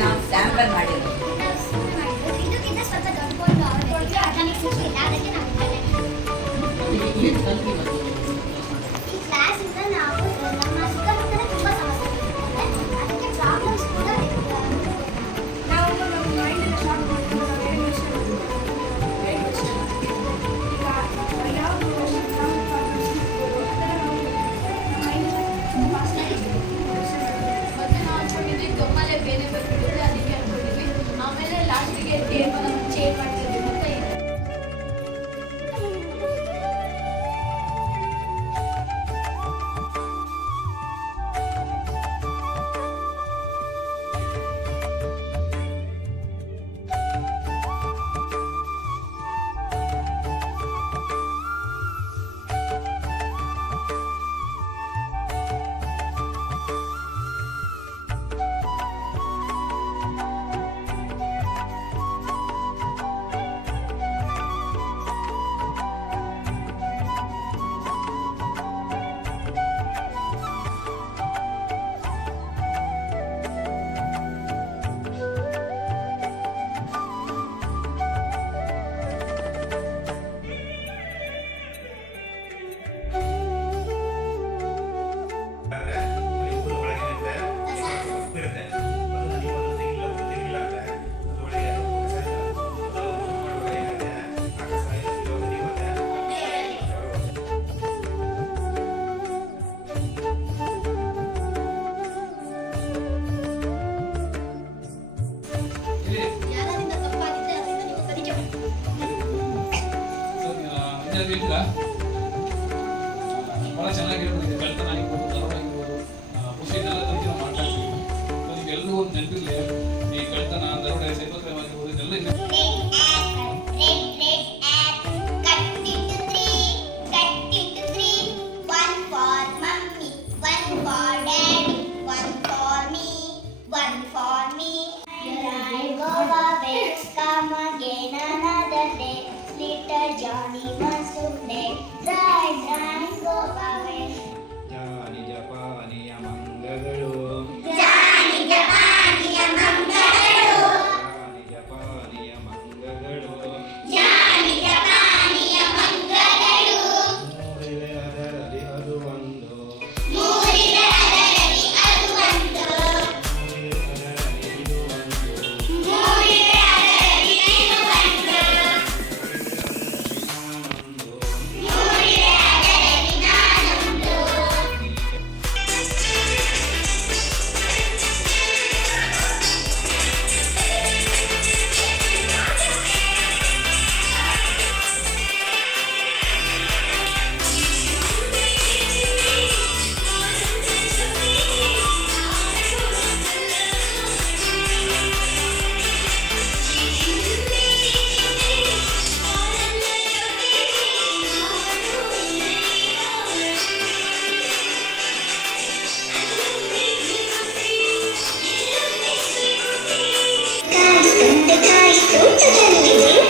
ನಾವು ಸ್ಯಾಂಪಲ್ ಮಾಡಿರೋದು ಇದಕ್ಕಿಂತ ಸ್ವಲ್ಪ ದೊಡ್ಡ ಬೋಟ್ ಕೊಡ್ತೀವಿ ಅದನ್ನ ಸಿಕ್ಕಿಲ್ಲ ಅದಕ್ಕೆ ನಾವು ಈ ಕ್ಲಾಸ್ ಇಂದ ನಾವು ನಮ್ಮ ಸುತ್ತಮುತ್ತಲ ತುಂಬಾ ಸಮಸ್ಯೆಗಳಿರುತ್ತೆ ಅದಕ್ಕೆ ಪ್ರಾಬ್ಲಮ್ಸ್ ಕೂಡ ನಾವು ನಮ್ಮ ಮೈಂಡ್ ಅನ್ನು ಶಾರ್ಟ್ ಮಾಡ್ಕೊಂಡು ನಾವು ಎರಡು ನಿಮಿಷ ಈಗ ಯಾವ ಪ್ರಾಬ್ಲಮ್ಸ್ ಇರ್ಬೋದು ಅದನ್ನ ನಾವು ಮೈಂಡ್ ಫಾಸ್ಟ್ ಆಗಿ ಮತ್ತೆ ನಾವು ಅನ್ಕೊಂಡಿದ್ವಿ ಗೊಮ್ಮಲೆ ಬೇರೆ ಬರ್ಬಿಟ್ಟಿದ್ರೆ ಅದಕ್ಕೆ ಅನ್ಕೊಂಡಿದ್ವಿ ಆಮೇಲೆ ಲಾಸ್ಟಿಗೆ ಟೇಬಲ್ ಚೇಂಜ್ ಮಾಡ್ತಿದ್ವಿ ಮತ್ತೆ ಭಾಳ ಚೆನ್ನಾಗಿರ್ಬೋದು ಕಳ್ತನ ಆಗಿರ್ಬೋದು ದರೋಡೆ ಆಗಿರ್ಬೋದು ಖುಷಿ ಇದೆಲ್ಲ ತನಿಖೆ ನಾವು ಮಾಡ್ತಾ ಇರ್ತೀವಿ. ನಿಮಗೆಲ್ಲರೂ ಒಂದು ನೆನಪಿರಲಿ ಈ ಕಳ್ತನ ದರೋಡೆ ಸೈಬರ್ ಕ್ರೈಮ್ ಆಗಿರ್ಬೋದು ಇದೆಲ್ಲ ಇದೆ. Johnny wants to play. Ride, ride, go away. ಜಾನಿ ಜಪಾನಿಯ ಮಂಗಗಳು ಜಾನಿ ಜಪಾನಿಯ ಮಂಗಗಳು ಜಾನಿ ಜಪಾನಿಯ ಮಂಗಗಳು ಜಾನಿ ಜಪಾನಿಯ ಮಂಗಗಳು ಮೂರಿವೆ ಅದರಲ್ಲಿ ಅದು ಒಂದು ಮೂರಿವೆ ಅದರಲ್ಲಿ ಅದು ಒಂದು ಮೂರಿವೆ ಅದರಲ್ಲಿ ಇದು ಒಂದು ಮೂರಿವೆ ಅದರಲ್ಲಿ ಇದು ಒಂದು ಮೂರಿವೆ ಅದರಲ್ಲಿ ನಾನೊಂದು ಕಾಯಿಸುತ್ತ ತೋಟದಲ್ಲಿ